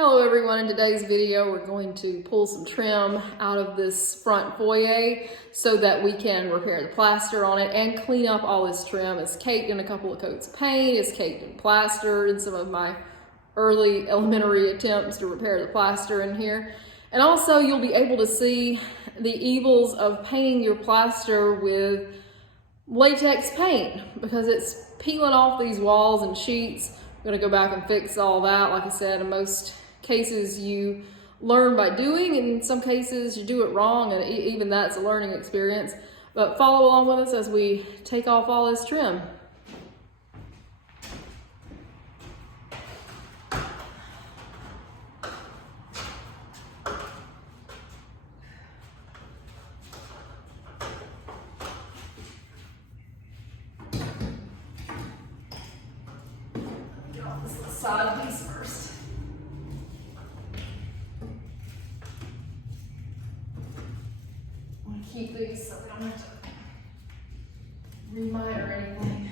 Hello everyone, in today's video we're going to pull some trim out of this front foyer so that we can repair the plaster on it and clean up all this trim. It's caked in a couple of coats of paint, it's caked in plaster in some of my early elementary attempts to repair the plaster in here. And also you'll be able to see the evils of painting your plaster with latex paint because it's peeling off these walls and sheets. I'm gonna go back and fix all that. Like I said, in most cases you learn by doing, and in some cases you do it wrong, and even that's a learning experience. But follow along with us as we take off all this trim. Get off this little side piece first. Keep these so we don't have to remine or anything.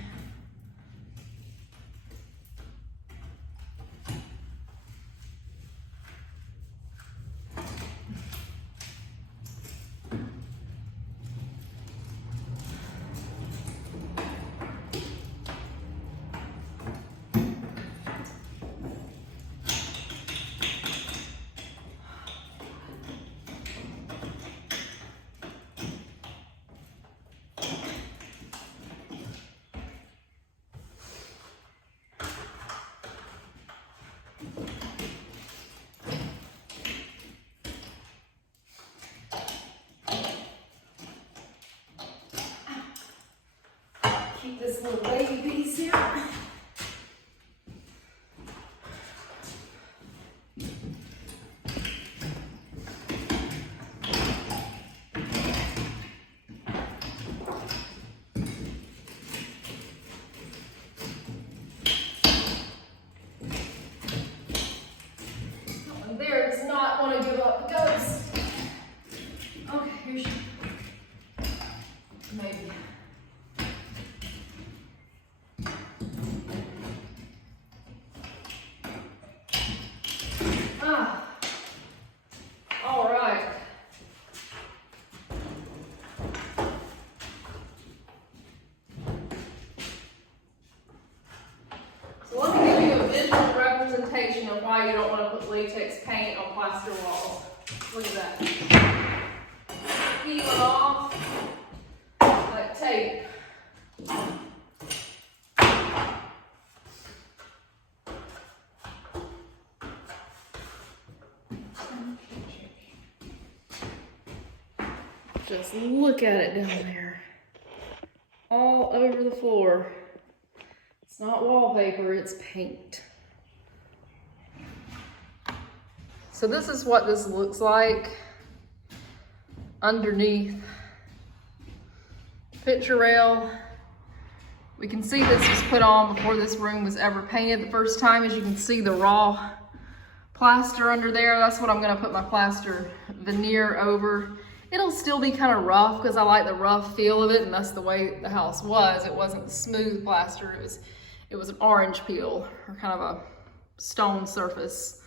Keep this little baby piece here. That one there does not want to give up the ghost. Okay, here's your maybe. All right. So let me give you a visual representation of why you don't want to put latex paint on plaster walls. Look at that. Peel it off like tape. Just look at it down there. All over the floor. It's not wallpaper, it's paint. So this is what this looks like underneath the picture rail. We can see this was put on before this room was ever painted the first time. As you can see, the raw plaster under there. That's what I'm gonna put my plaster veneer over. It'll still be kind of rough because I like the rough feel of it, and that's the way the house was. It wasn't the smooth plaster, it was an orange peel, or kind of a stone surface.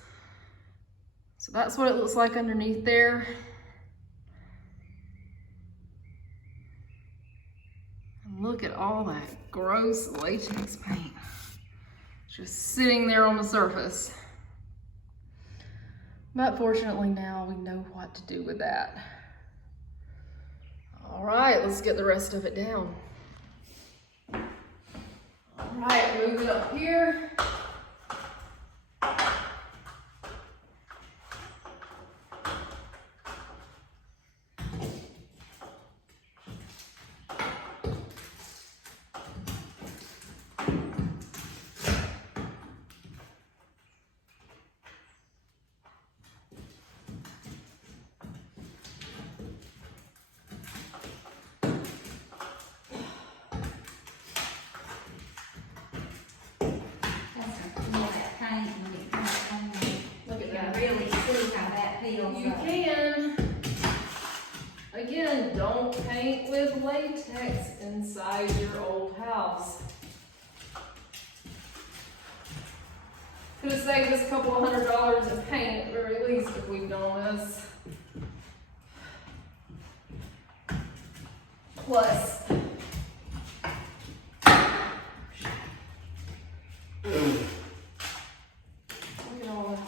So that's what it looks like underneath there. And look at all that gross latex paint just sitting there on the surface. But fortunately now we know what to do with that. All right, let's get the rest of it down. All right, move it up here. You can. Again, don't paint with latex inside your old house. Could have saved us a couple of $100 in paint at the very least if we'd done this. Plus, look at all that.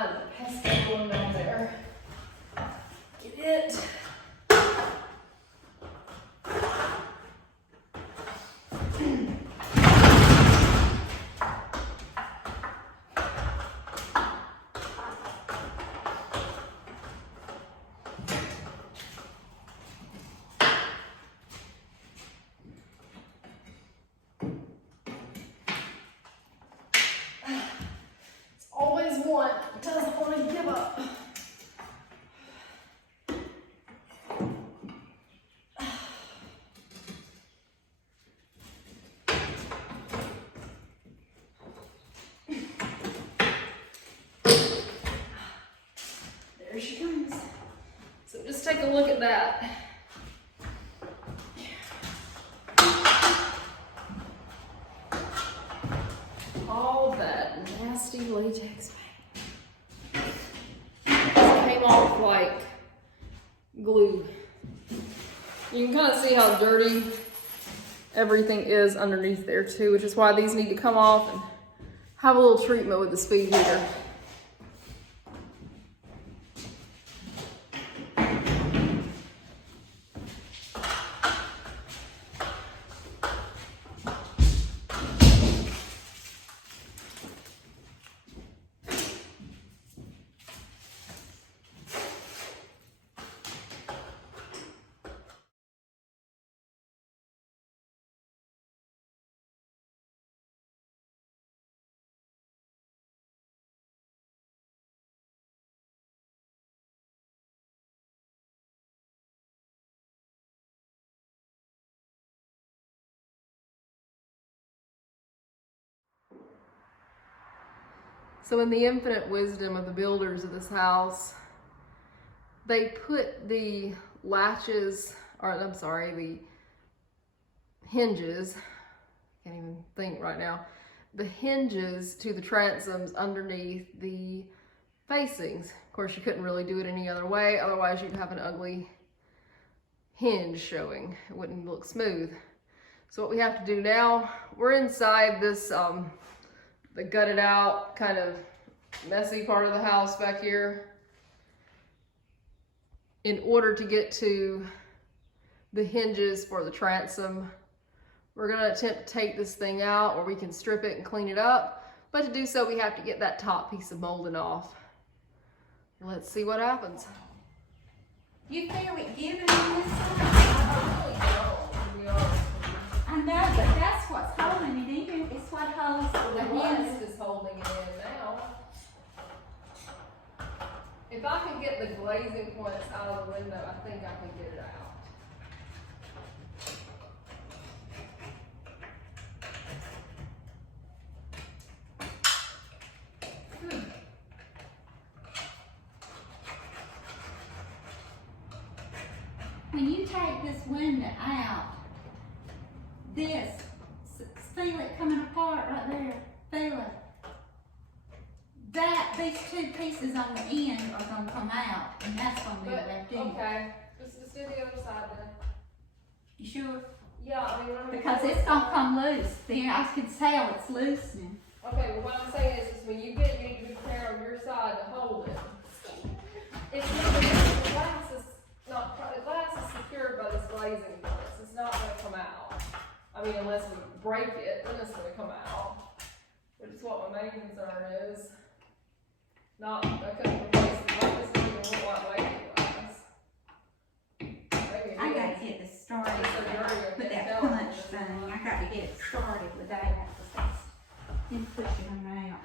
The pestle going down there. Get it. Always one doesn't want to give up. There she comes. So just take a look at that. All that nasty latex paint came off like glue. You can kind of see how dirty everything is underneath there too, which is why these need to come off and have a little treatment with the speed heater. So in the infinite wisdom of the builders of this house, they put the latches, or I'm sorry, the hinges, can't even think right now, the hinges to the transoms underneath the facings. Of course, you couldn't really do it any other way, otherwise you'd have an ugly hinge showing. It wouldn't look smooth. So what we have to do now, we're inside this the gutted out kind of messy part of the house back here. In order to get to the hinges for the transom, we're going to attempt to take this thing out, or we can strip it and clean it up, but to do so we have to get that top piece of molding off. Let's see what happens. You feel it giving on this side? I know, but that's what's holding it in. It's what holds the hinge. Is holding it in now. If I can get the glazing points out of the window, I think I can get it out. when you take this window out, this, feel it coming apart right there, feel it. These two pieces on the end are gonna come out, and that's gonna be left in. Okay, just do the other side then. You sure? Yeah, I mean, Because it's gonna come loose. Then I can tell it's loosening. Okay, well what I'm saying is when you get it, you need to be clear on your side to hold it. It's not, the glass is secured by this glazing boards. It's not gonna come out. I mean, unless we break it, then it's gonna come out. Which is what my main concern is. Not, I couldn't replace the glass, it doesn't look like waiting glass. I gotta get this started. With that punch thing, I gotta get it started with that. Then pushing them out.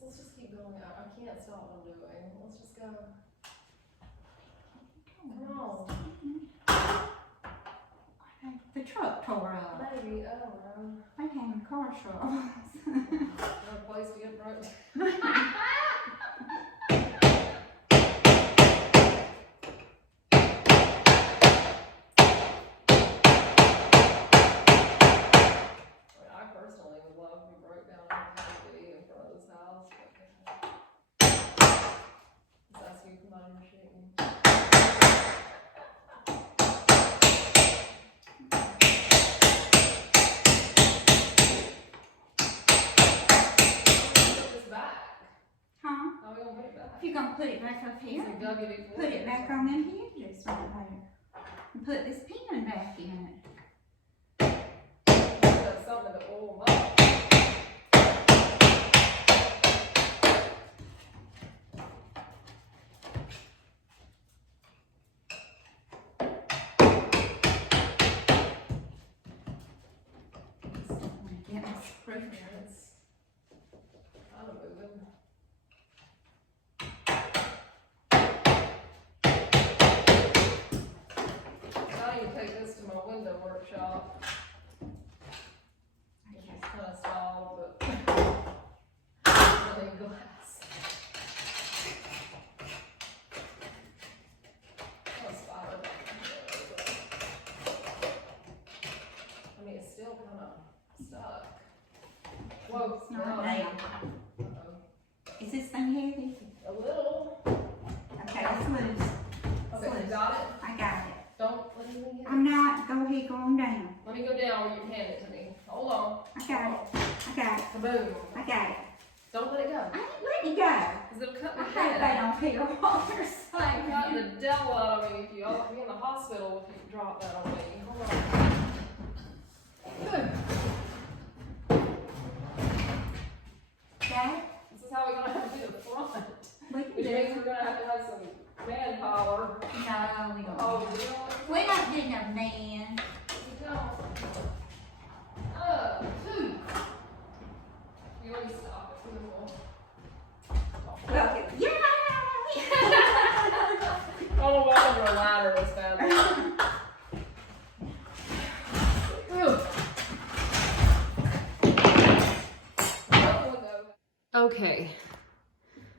Let's just keep going. I can't stop what I'm doing. Let's just go. Come on. The truck tore up. Maybe, I don't know. They came in car troubles. Another place to get broke. I personally would love to be broke down in front of this house. Let's ask you to come out of your shit. If you're gonna put it back up here, put it back on them hinges right there. And put this pin back in it. That's something to oil them up. Get my screw. I'm moving. Take this to my window workshop. It's kind of stalled, but really glass. Not a spider back here, but I mean, it's still kind of stuck. Whoa, It's not down. Is this thing heavy? A little. Okay, it's loose. Okay, you got it? I got it. Don't let me get it. I'm not. Go ahead, go on down. Let me go down or you can hand it to me. Hold on. I got it. I got it. Kaboom. I got it. Don't let it go. I ain't letting it go. Because it'll cut I my hope head. they don't hear what they're Got saying. the devil out of me if you I'll be in the hospital if you drop that on me. Hold on. Dad, This is how we're gonna have to do the front. we can Which do means it. we're gonna have to have some manpower. No, we don't. Oh, you know We don't need no man. we don't. You already stopped it. Beautiful. Look, yeah. Oh, well, under a ladder is bad. Okay,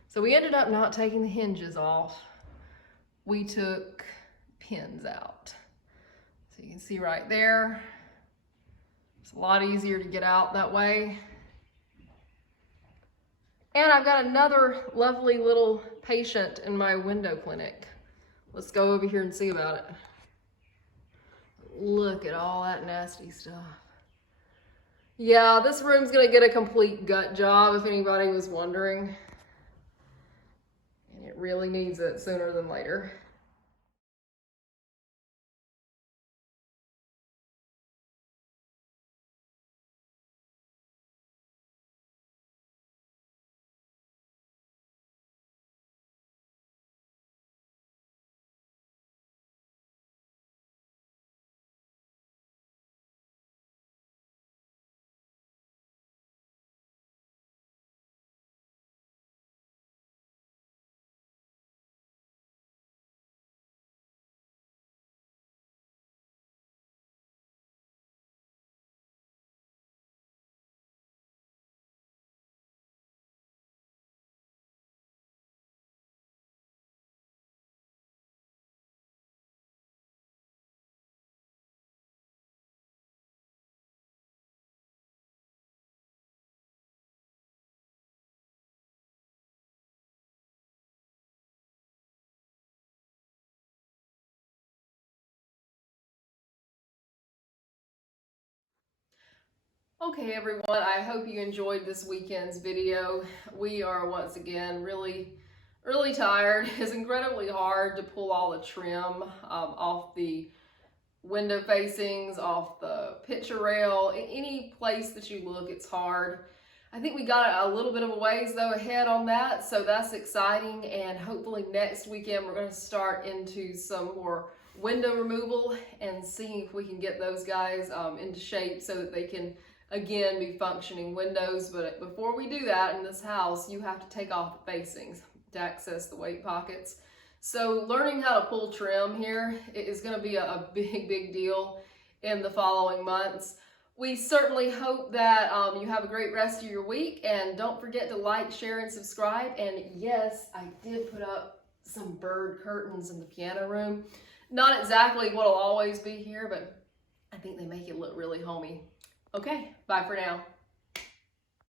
so we ended up not taking the hinges off. We took pins out. So you can see right there, it's a lot easier to get out that way. And I've got another lovely little patient in my window clinic. Let's go over here and see about it. Look at all that nasty stuff. Yeah, this room's gonna get a complete gut job if anybody was wondering. And it really needs it sooner than later. Okay everyone, I hope you enjoyed this weekend's video. We are once again really tired. It's incredibly hard to pull all the trim off the window facings, off the picture rail. Any place that you look, it's hard. I think we got a little bit of a ways though ahead on that, so that's exciting, and hopefully next weekend we're going to start into some more window removal and see if we can get those guys into shape so that they can again be functioning windows. But before we do that in this house, you have to take off the facings to access the weight pockets. So learning how to pull trim here is going to be a big deal in the following months. We certainly hope that you have a great rest of your week, and don't forget to like, share, and subscribe. And yes, I did put up some bird curtains in the piano room. Not exactly what'll always be here, but I think they make it look really homey. Okay, bye for now.